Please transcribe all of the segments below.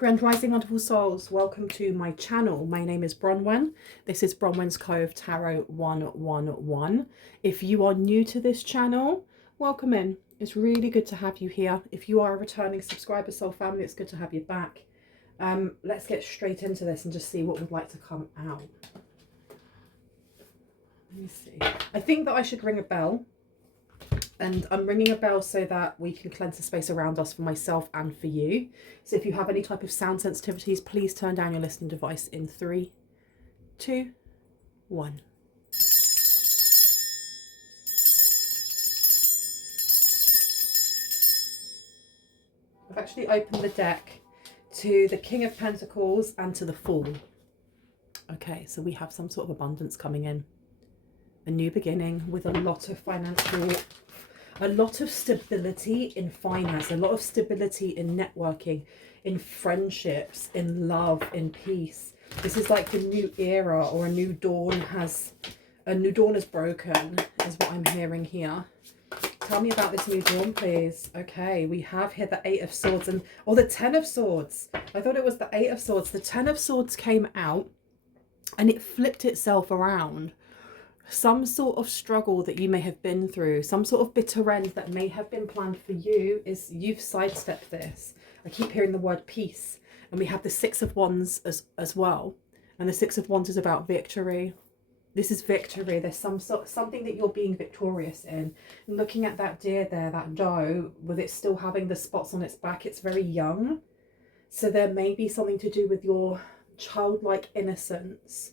Grand Rising, wonderful souls. Welcome to my channel. My name is Bronwyn. This is Bronwyn's Cove Tarot 111. If you are new to this channel, welcome in. It's really good to have you here. If you are a returning subscriber, soul family, it's good to have you back. Let's get straight into this and just see what would like to come out. Let me see. I think that I should ring a bell. And I'm ringing a bell so that we can cleanse the space around us for myself and for you. So if you have any type of sound sensitivities, please turn down your listening device in 3, 2, 1. I've actually opened the deck to the King of Pentacles and to the Fool. Okay, so we have some sort of abundance coming in. A new beginning with a lot of financial... a lot of stability in finance, a lot of stability in networking, in friendships, in love, in peace. This is like the new era, or a new dawn has broken, is what I'm hearing here. Tell me about this new dawn, please. Okay, we have here the 8 of Swords or the 10 of Swords. I thought it was the 8 of Swords. The 10 of Swords came out and it flipped itself around. Some sort of struggle that you may have been through, some sort of bitter end that may have been planned for you, is you've sidestepped this. I keep hearing the word peace, and we have the 6 of Wands as well, and the 6 of Wands is about victory. This is victory. There's something that you're being victorious in. And looking at that deer there, that doe, with it still having the spots on its back, it's very young, so there may be something to do with your childlike innocence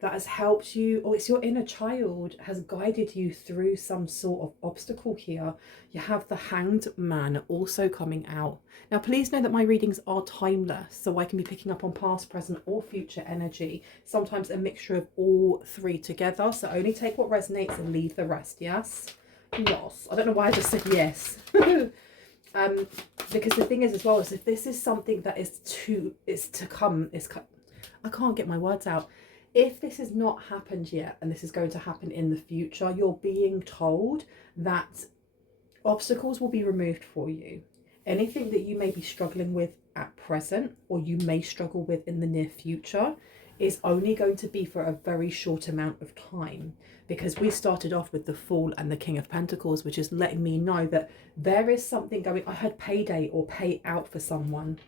that has helped you, or it's your inner child has guided you through some sort of obstacle here. You have the Hanged Man also coming out. Now, please know that my readings are timeless, so I can be picking up on past, present, or future energy. Sometimes a mixture of all three together. So only take what resonates and leave the rest. Yes? Yes. I don't know why I just said yes. Because the thing is as well, is if this is something that is to come, I can't get my words out. If this has not happened yet, and this is going to happen in the future, you're being told that obstacles will be removed for you. Anything that you may be struggling with at present, or you may struggle with in the near future, is only going to be for a very short amount of time. Because we started off with the Fool and the King of Pentacles, which is letting me know that there is something going. I heard payday or pay out for someone.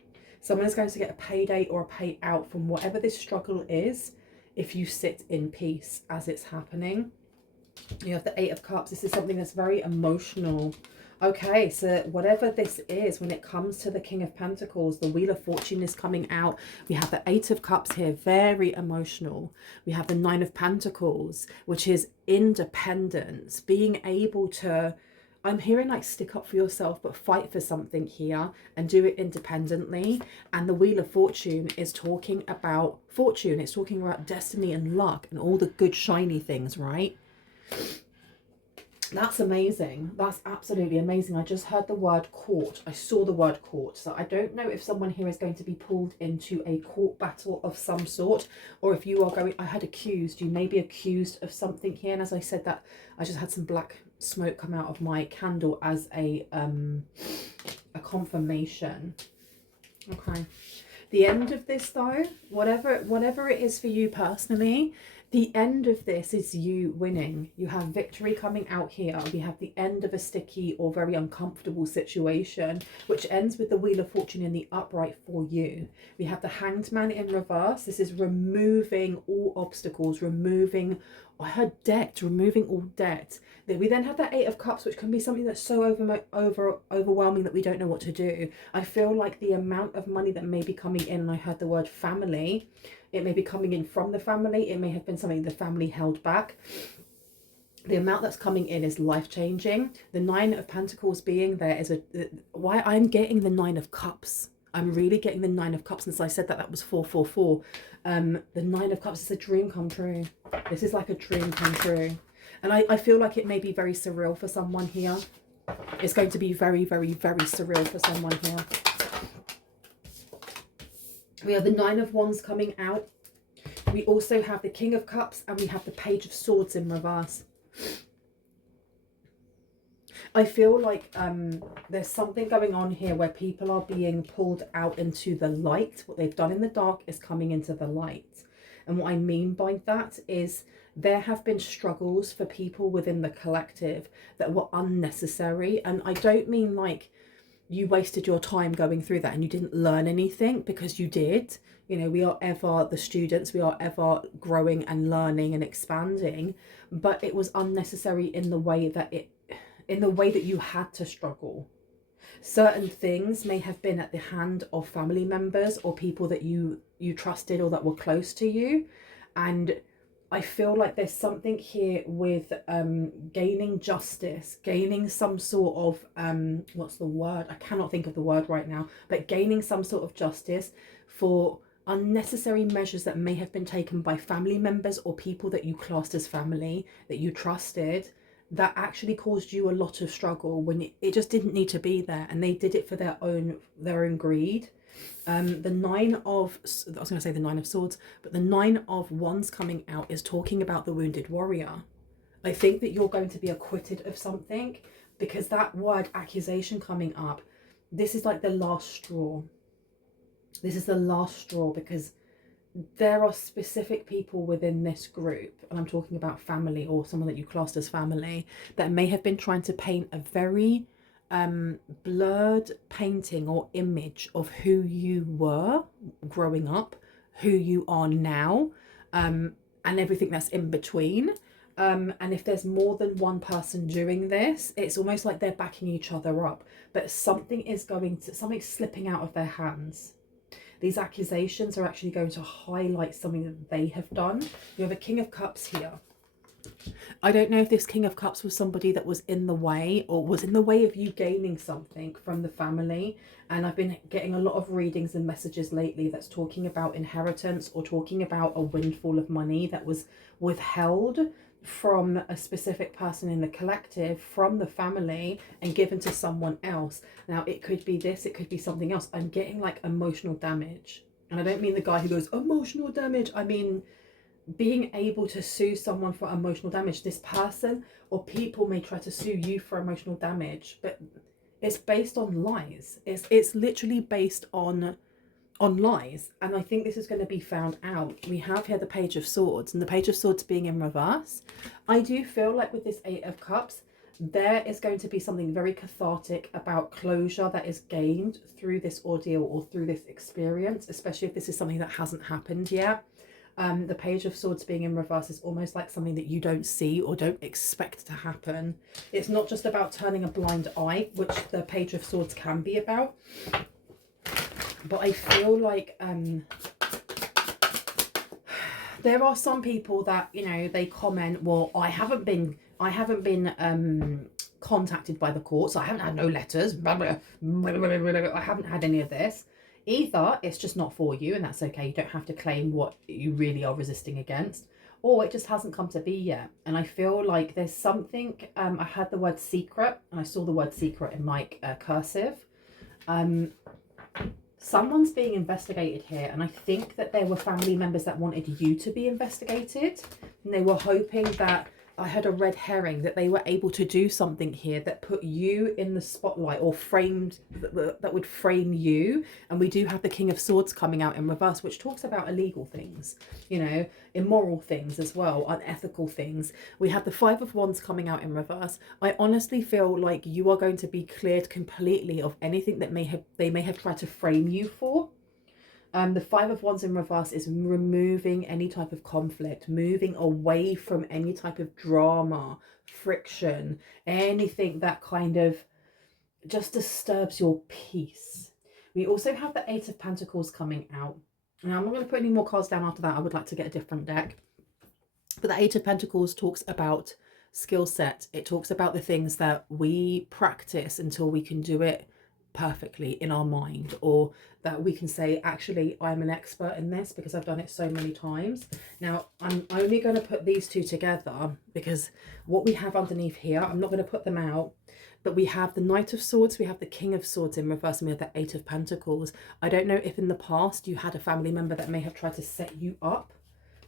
Someone is going to get a payday or a payout from whatever this struggle is, if you sit in peace as it's happening. You have the 8 of Cups. This is something that's very emotional. Okay, so whatever this is, when it comes to the King of Pentacles, the Wheel of Fortune is coming out. We have the 8 of Cups here, very emotional. We have the 9 of Pentacles, which is independence, being able to, I'm hearing like stick up for yourself, but fight for something here and do it independently. And the Wheel of Fortune is talking about fortune. It's talking about destiny and luck and all the good shiny things, right? That's amazing. That's absolutely amazing. I just heard the word court. I saw the word court. So I don't know if someone here is going to be pulled into a court battle of some sort, or if you are going, I had accused, you may be accused of something here. And as I said that, I just had some black smoke come out of my candle as a confirmation. Okay. The end of this though, whatever it is for you personally, the end of this is you winning. You have victory coming out here. We have the end of a sticky or very uncomfortable situation, which ends with the Wheel of Fortune in the upright for you. We have the Hanged Man in reverse. This is removing all obstacles, removing, I heard debt, removing all debt. We then have that 8 of Cups, which can be something that's so overwhelming that we don't know what to do. I feel like the amount of money that may be coming in, and I heard the word family, it may be coming in from the family. It may have been something the family held back. The amount that's coming in is life-changing. The 9 of Pentacles being there is why I'm getting the 9 of Cups. I'm really getting the 9 of Cups. Since I said that, that was 444. The 9 of Cups is a dream come true. This is like a dream come true. And I feel like it may be very surreal for someone here. It's going to be very, very, very surreal for someone here. We have the 9 of Wands coming out. We also have the King of Cups, and we have the Page of Swords in reverse. I feel like there's something going on here where people are being pulled out into the light. What they've done in the dark is coming into the light. And what I mean by that is there have been struggles for people within the collective that were unnecessary. And I don't mean like you wasted your time going through that and you didn't learn anything, because you did. You know, we are ever the students, we are ever growing and learning and expanding, but it was unnecessary in the way that you had to struggle. Certain things may have been at the hand of family members or people that you trusted or that were close to you. And I feel like there's something here with gaining justice, gaining some sort of, what's the word? I cannot think of the word right now, but gaining some sort of justice for unnecessary measures that may have been taken by family members or people that you classed as family, that you trusted, that actually caused you a lot of struggle when it just didn't need to be there, and they did it for their own greed. The Nine of, I was going to say the Nine of Swords, but the Nine of Wands coming out is talking about the wounded warrior. I think that you're going to be acquitted of something, because that word accusation coming up, this is like the last straw. This is the last straw, because there are specific people within this group, and I'm talking about family or someone that you classed as family, that may have been trying to paint a very blurred painting or image of who you were growing up, who you are now, and everything that's in between. And if there's more than one person doing this, it's almost like they're backing each other up, but something's slipping out of their hands. These accusations are actually going to highlight something that they have done. You have a King of Cups here. I don't know if this King of Cups was somebody that was in the way, or was in the way of you gaining something from the family. And I've been getting a lot of readings and messages lately that's talking about inheritance, or talking about a windfall of money that was withheld from a specific person in the collective, from the family, and given to someone else. Now, it could be this, it could be something else. I'm getting like emotional damage. And I don't mean the guy who goes, emotional damage. I mean, being able to sue someone for emotional damage. This person or people may try to sue you for emotional damage, but it's based on lies. It's literally based on lies. And I think this is going to be found out. We have here the Page of Swords, and the Page of Swords being in reverse. I do feel like with this Eight of Cups, there is going to be something very cathartic about closure that is gained through this ordeal or through this experience, especially if this is something that hasn't happened yet. The Page of Swords being in reverse is almost like something that you don't see or don't expect to happen. It's not just about turning a blind eye, which the Page of Swords can be about. But I feel like there are some people that, you know, they comment, well, I haven't been contacted by the courts. I haven't had no letters. Blah, blah, blah, blah, blah, blah. I haven't had any of this. Either it's just not for you, and that's okay. You don't have to claim what you really are resisting against, or it just hasn't come to be yet. And I feel like there's something, I had the word secret, and I saw the word secret in like cursive. Someone's being investigated here, and I think that there were family members that wanted you to be investigated, and they were hoping that, I had a red herring, that they were able to do something here that put you in the spotlight, or framed, that would frame you. And we do have the King of Swords coming out in reverse, which talks about illegal things, you know, immoral things as well, unethical things. We have the Five of Wands coming out in reverse. I honestly feel like you are going to be cleared completely of anything that they may have tried to frame you for. The Five of Wands in reverse is removing any type of conflict, moving away from any type of drama, friction, anything that kind of just disturbs your peace. We also have the Eight of Pentacles coming out. Now, I'm not going to put any more cards down after that. I would like to get a different deck. But the Eight of Pentacles talks about skill set. It talks about the things that we practice until we can do it perfectly in our mind, or that we can say, actually, I'm an expert in this because I've done it so many times. Now, I'm only going to put these two together because what we have underneath here, I'm not going to put them out, but we have the Knight of Swords, we have the King of Swords in reverse, and we have the Eight of Pentacles. I don't know if in the past you had a family member that may have tried to set you up,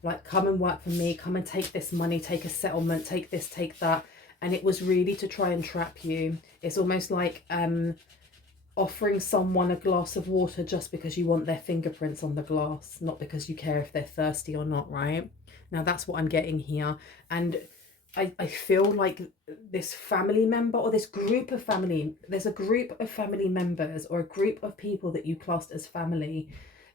like, come and work for me, come and take this money, take a settlement, take this, take that. and it was really to try and trap you. It's almost like offering someone a glass of water just because you want their fingerprints on the glass, not because you care if they're thirsty or not, right? Now that's what I'm getting here. And I feel like this family member or this group of family, there's a group of family members or a group of people that you classed as family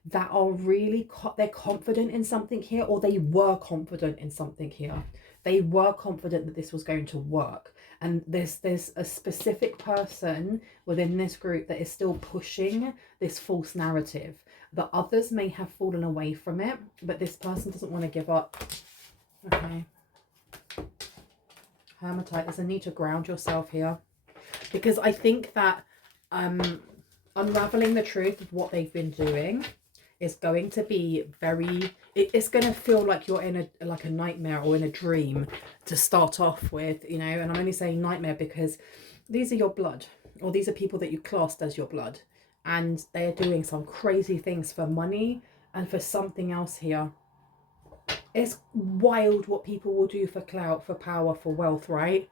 that are really, they're confident in something here, or they were confident in something here. They were confident that this was going to work. And there's a specific person within this group that is still pushing this false narrative. The others may have fallen away from it, but this person doesn't want to give up. Okay. Hermitite, there's a need to ground yourself here. Because I think that unraveling the truth of what they've been doing is going to be very, it's going to feel like you're in a nightmare or in a dream to start off with, you know. And I'm only saying nightmare because these are your blood, or these are people that you classed as your blood, and they are doing some crazy things for money and for something else here. It's wild what people will do for clout, for power, for wealth, right?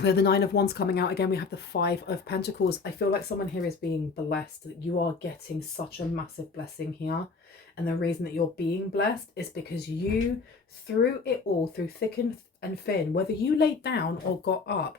We have the Nine of Wands coming out again. We have the Five of Pentacles. I feel like someone here is being blessed. You are getting such a massive blessing here. And the reason that you're being blessed is because you, through it all, through thick and thin, whether you laid down or got up,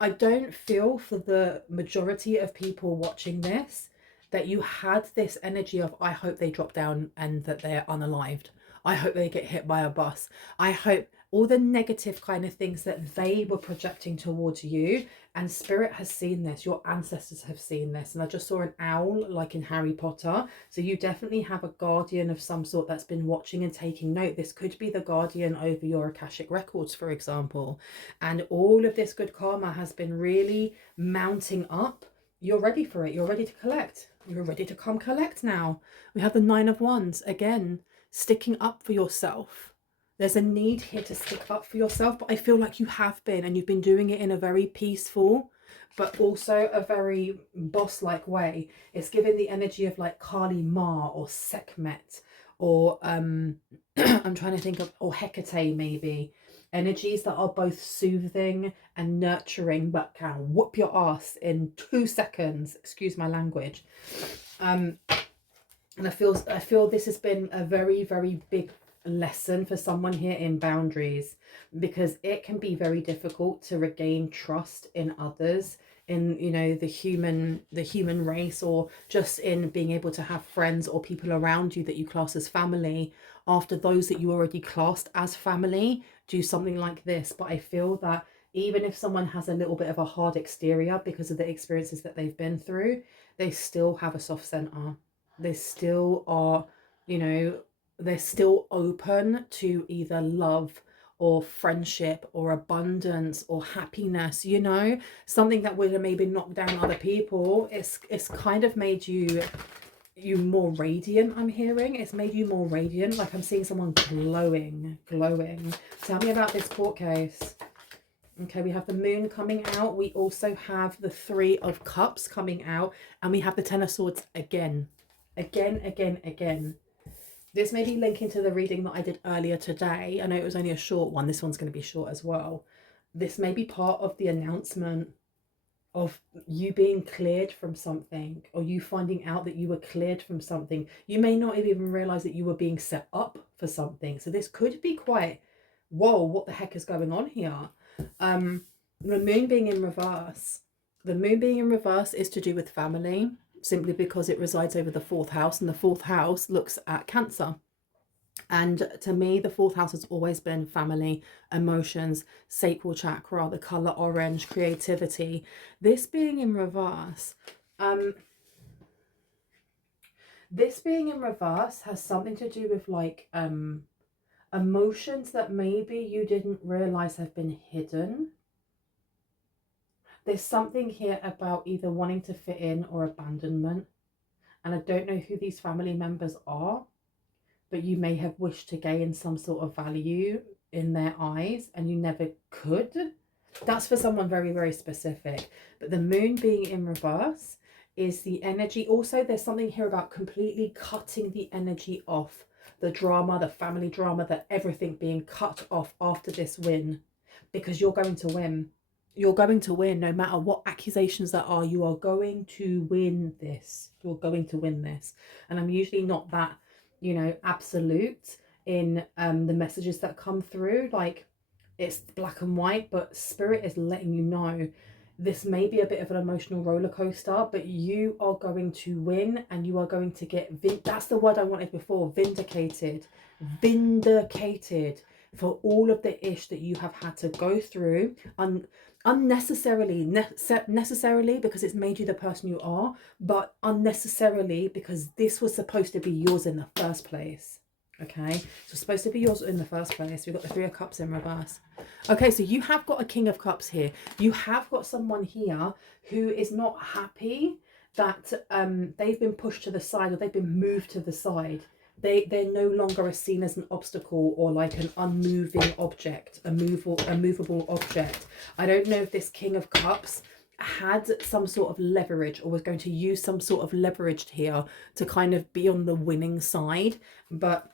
I don't feel for the majority of people watching this that you had this energy of, I hope they drop down and that they're unalived. I hope they get hit by a bus. I hope all the negative kind of things that they were projecting towards you. And Spirit has seen this. Your ancestors have seen this. And I just saw an owl like in Harry Potter. So you definitely have a guardian of some sort that's been watching and taking note. This could be the guardian over your Akashic records, for example. And all of this good karma has been really mounting up. You're ready for it. You're ready to collect. You're ready to come collect now. We have the Nine of Wands again, sticking up for yourself. There's a need here to stick up for yourself, but I feel like you have been, and you've been doing it in a very peaceful, but also a very boss-like way. It's giving the energy of like Kali Ma or Sekhmet, or I'm trying to think of, or Hecate maybe. Energies that are both soothing and nurturing, but can whoop your ass in 2 seconds. Excuse my language. And I feel this has been a very, very big lesson for someone here in boundaries, because it can be very difficult to regain trust in others, in, you know, the human race, or just in being able to have friends or people around you that you class as family after those that you already classed as family do something like this. But I feel that even if someone has a little bit of a hard exterior because of the experiences that they've been through, they still have a soft center. They still are, you know, they're still open to either love or friendship or abundance or happiness, you know, something that would have maybe knocked down other people. It's kind of made you more radiant. I'm hearing it's made you more radiant. Like I'm seeing someone glowing. Tell me about this court case. Okay, we have the Moon coming out. We also have the Three of Cups coming out, and we have the Ten of Swords again. This may be linking to the reading that I did earlier today. I know it was only a short one. This one's going to be short as well. This may be part of the announcement of you being cleared from something, or you finding out that you were cleared from something. You may not even realize that you were being set up for something. So this could be quite, whoa, what the heck is going on here? The Moon being in reverse. The Moon being in reverse is to do with family, simply because it resides over the 4th house, and the 4th house looks at Cancer. And to me, the 4th house has always been family, emotions, sacral chakra, the color orange, creativity. This being in reverse, has something to do with like emotions that maybe you didn't realize have been hidden. There's something here about either wanting to fit in or abandonment. And I don't know who these family members are, but you may have wished to gain some sort of value in their eyes and you never could. That's for someone very, very specific. But the Moon being in reverse is the energy. Also, there's something here about completely cutting the energy off. The drama, the family drama, that everything being cut off after this win. because you're going to win. You're going to win no matter what accusations there are. You are going to win this. You're going to win this. And I'm usually not that, you know, absolute in the messages that come through. Like, it's black and white, but spirit is letting you know this may be a bit of an emotional roller coaster, but you are going to win, and you are going to get that's the word I wanted before, vindicated. Vindicated for all of the ish that you have had to go through unnecessarily, necessarily because it's made you the person you are, but unnecessarily because this was supposed to be yours in the first place. Okay, so it's supposed to be yours in the first place. We've got the Three of Cups in reverse. Okay, so you have got a King of Cups here. You have got someone here who is not happy that they've been pushed to the side, or they've been moved to the side. They're no longer seen as an obstacle or like an unmoving object, a movable object. I don't know if this King of Cups had some sort of leverage, or was going to use some sort of leverage here to kind of be on the winning side, but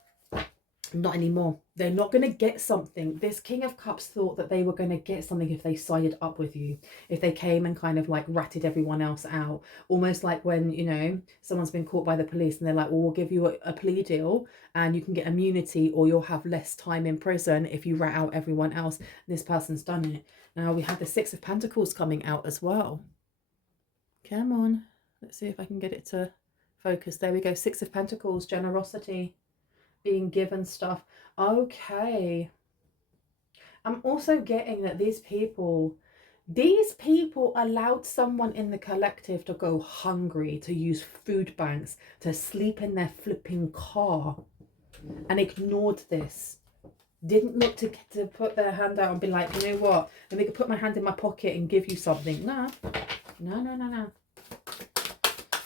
not anymore. They're not going to get something. This King of Cups thought that they were going to get something if they sided up with you, if they came and kind of like ratted everyone else out, almost like when, you know, someone's been caught by the police and they're like, well, we'll give you a plea deal and you can get immunity, or you'll have less time in prison if you rat out everyone else. This person's done it. Now we have the Six of Pentacles coming out as well. Come on, let's see if I can get it to focus. There we go. Six of Pentacles, generosity, being given stuff. Okay, I'm also getting that these people allowed someone in the collective to go hungry, to use food banks, to sleep in their flipping car, and ignored this. Didn't look to put their hand out and be like, you know what, let me put my hand in my pocket and give you something. No.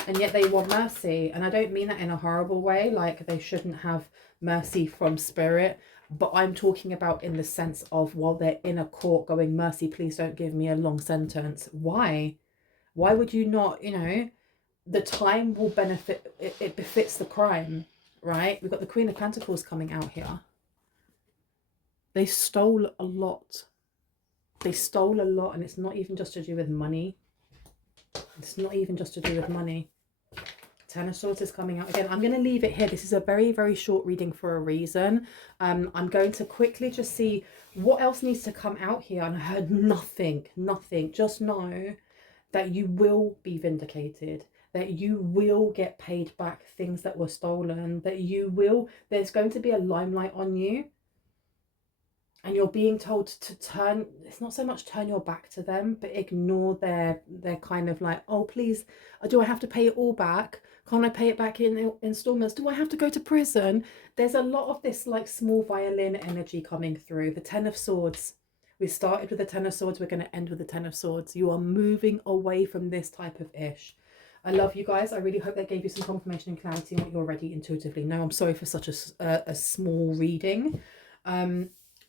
And yet they want mercy. And I don't mean that in a horrible way, like they shouldn't have mercy from spirit, but I'm talking about in the sense of while they're in a court going, mercy, please don't give me a long sentence. Why would you not? You know, the time will benefit, it befits the crime, right? We've got the Queen of Pentacles coming out here. They stole a lot. They stole a lot, and it's not even just to do with money. It's not even just to do with money. Ten of Swords is coming out again. I'm going to leave it here. This is a very, very short reading for a reason. I'm going to quickly just see what else needs to come out here. And I heard nothing. Just know that you will be vindicated, that you will get paid back things that were stolen, that you will, there's going to be a limelight on you. And you're being told to turn, it's not so much turn your back to them, but ignore their kind of like, oh, please, do I have to pay it all back? Can't I pay it back in installments? Do I have to go to prison? There's a lot of this like small violin energy coming through. The Ten of Swords. We started with the Ten of Swords. We're going to end with the Ten of Swords. You are moving away from this type of ish. I love you guys. I really hope that gave you some confirmation and clarity on what you already intuitively know. I'm sorry for such a small reading.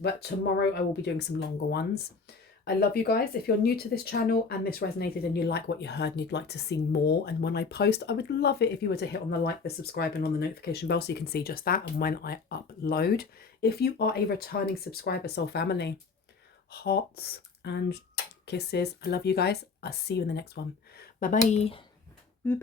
But tomorrow I will be doing some longer ones. I love you guys. If you're new to this channel and this resonated and you like what you heard and you'd like to see more, and when I post, I would love it if you were to hit on the like, the subscribe, and on the notification bell so you can see just that and when I upload. If you are a returning subscriber, soul family, hearts and kisses. I love you guys. I'll see you in the next one. Bye bye. Boop.